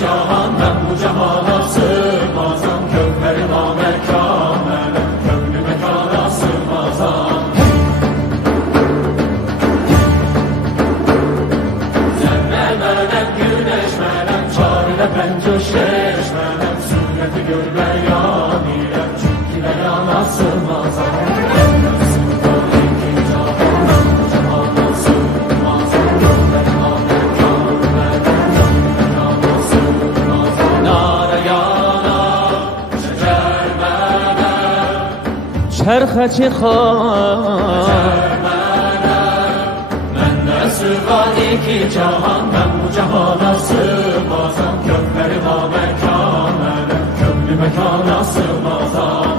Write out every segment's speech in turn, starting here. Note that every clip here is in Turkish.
cahan ben bu cahana sığmazam. Gövheri namekanım gönlü mekana sığmazam. Zerremenem güneşmenem çarine ben coşeşmenem. Sureti gör beyan ile çünkü beyana sığmazam. چرخچی Menden sığmaz iki cahan ben bu cahana sığmazam. Gönleri namekanım gönlü mekana sığmazam.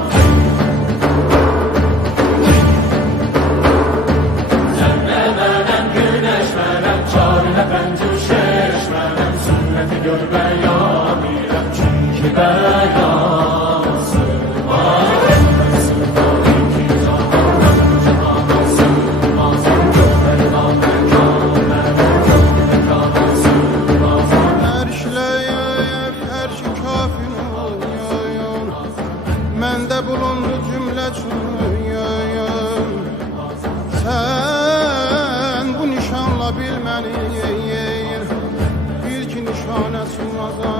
Zerremenem güneşmenem çarine ben düşeşmenem. Sünneti gör beyan ile çünkü beyan sığmaz. Məndə bulundu cümlə çürüyüm. Sən bu nişanla bilməni bir ki nişanə sığmazam.